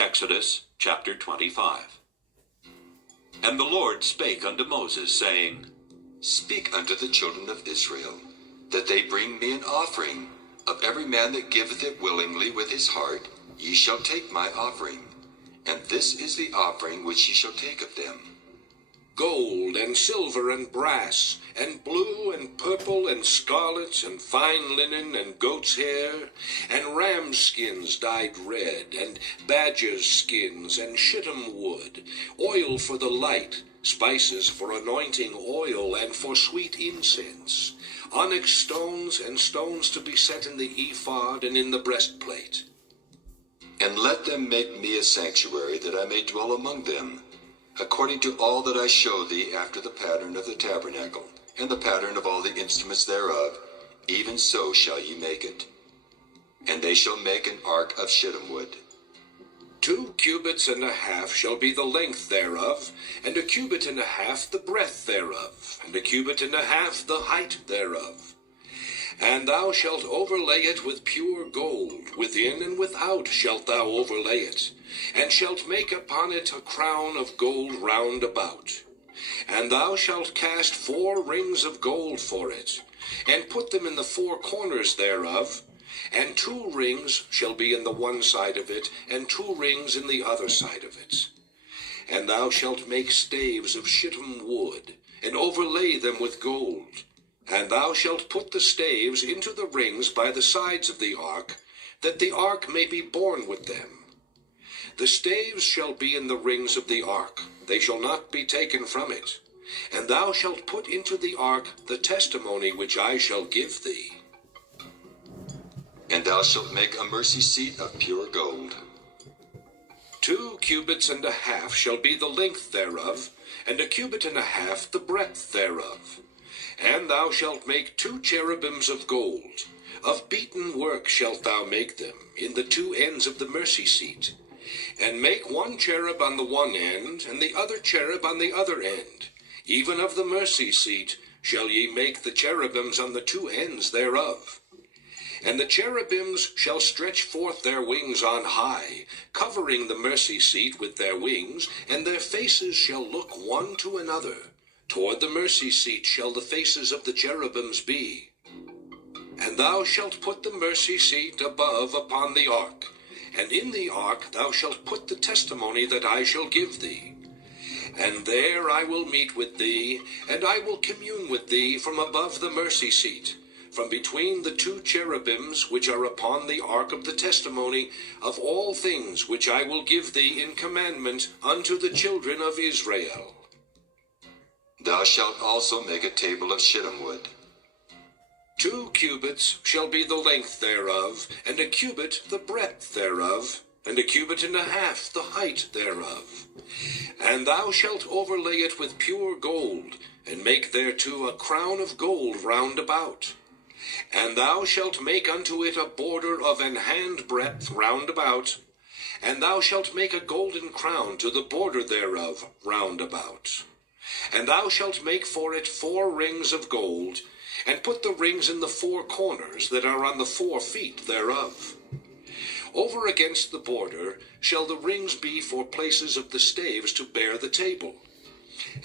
Exodus chapter 25. And the Lord spake unto Moses, saying, Speak unto the children of Israel, that they bring me an offering. Of every man that giveth it willingly with his heart, ye shall take my offering. And this is the offering which ye shall take of them: gold and silver and brass, and blue and purple and scarlet, and fine linen and goat's hair, and ram's skins dyed red, and badger's skins, and shittim wood, oil for the light, spices for anointing oil and for sweet incense, onyx stones, and stones to be set in the ephod and in the breastplate. And let them make me a sanctuary, that I may dwell among them, according to all that I show thee, after the pattern of the tabernacle, and the pattern of all the instruments thereof, even so shall ye make it. And they shall make an ark of shittim wood. 2 cubits and a half shall be the length thereof, and 1 cubit and a half the breadth thereof, and 1 cubit and a half the height thereof. And thou shalt overlay it with pure gold, within and without shalt thou overlay it, and shalt make upon it a crown of gold round about. And thou shalt cast 4 rings of gold for it, and put them in the 4 corners thereof, and 2 rings shall be in the one side of it, and 2 rings in the other side of it. And thou shalt make staves of shittim wood, and overlay them with gold. And thou shalt put the staves into the rings by the sides of the ark, that the ark may be borne with them. The staves shall be in the rings of the ark, they shall not be taken from it. And thou shalt put into the ark the testimony which I shall give thee. And thou shalt make a mercy seat of pure gold. 2 cubits and a half shall be the length thereof, and 1 cubit and a half the breadth thereof. And thou shalt make 2 cherubims of gold. Of beaten work shalt thou make them, in the 2 ends of the mercy seat. And make 1 cherub on the one end, and the other cherub on the other end. Even of the mercy seat shall ye make the cherubims on the 2 ends thereof. And the cherubims shall stretch forth their wings on high, covering the mercy seat with their wings, and their faces shall look one to another. Toward the mercy seat shall the faces of the cherubims be. And thou shalt put the mercy seat above upon the ark, and in the ark thou shalt put the testimony that I shall give thee. And there I will meet with thee, and I will commune with thee from above the mercy seat, from between the 2 cherubims which are upon the ark of the testimony, of all things which I will give thee in commandment unto the children of Israel. Thou shalt also make a table of shittim wood. 2 cubits shall be the length thereof, and 1 cubit the breadth thereof, and 1 cubit and a half the height thereof. And thou shalt overlay it with pure gold, and make thereto a crown of gold round about. And thou shalt make unto it a border of an hand breadth round about, and thou shalt make a golden crown to the border thereof round about. And thou shalt make for it 4 rings of gold, and put the rings in the 4 corners that are on the 4 feet thereof. Over against the border shall the rings be for places of the staves to bear the table.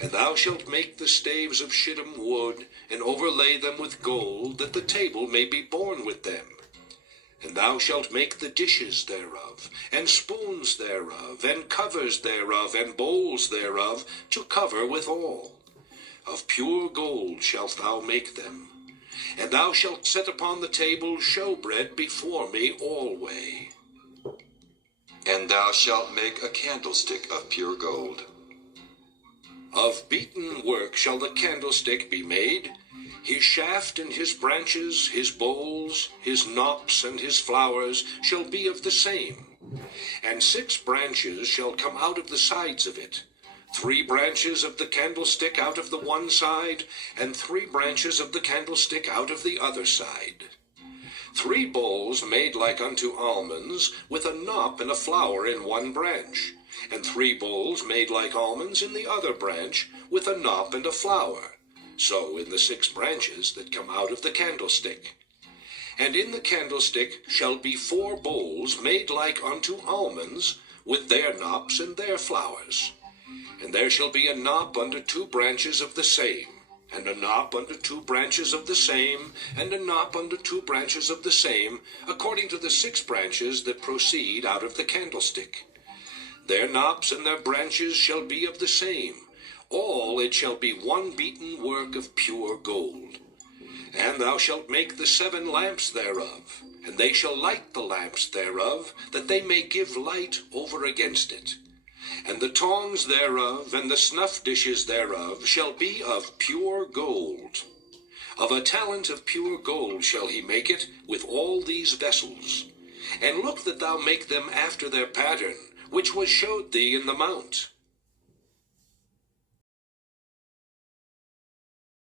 And thou shalt make the staves of shittim wood, and overlay them with gold, that the table may be borne with them. And thou shalt make the dishes thereof, and spoons thereof, and covers thereof, and bowls thereof, to cover withal. Of pure gold shalt thou make them. And thou shalt set upon the table showbread before me alway. And thou shalt make a candlestick of pure gold. Of beaten work shall the candlestick be made. His shaft and his branches, his bowls, his knops, and his flowers shall be of the same. And 6 branches shall come out of the sides of it, 3 branches of the candlestick out of the one side, and 3 branches of the candlestick out of the other side. 3 bowls made like unto almonds, with a knop and a flower in one branch, and 3 bowls made like almonds in the other branch, with a knop and a flower. So in the 6 branches that come out of the candlestick. And in the candlestick shall be 4 bowls made like unto almonds, with their knops and their flowers. And there shall be a knop under 2 branches of the same, and a knop under 2 branches of the same, and a knop under 2 branches of the same, according to the 6 branches that proceed out of the candlestick. Their knops and their branches shall be of the same. All it shall be one beaten work of pure gold. And thou shalt make the 7 lamps thereof, and they shall light the lamps thereof, that they may give light over against it. And the tongs thereof and the snuff dishes thereof shall be of pure gold. Of a talent of pure gold shall he make it with all these vessels. And look that thou make them after their pattern, which was showed thee in the mount.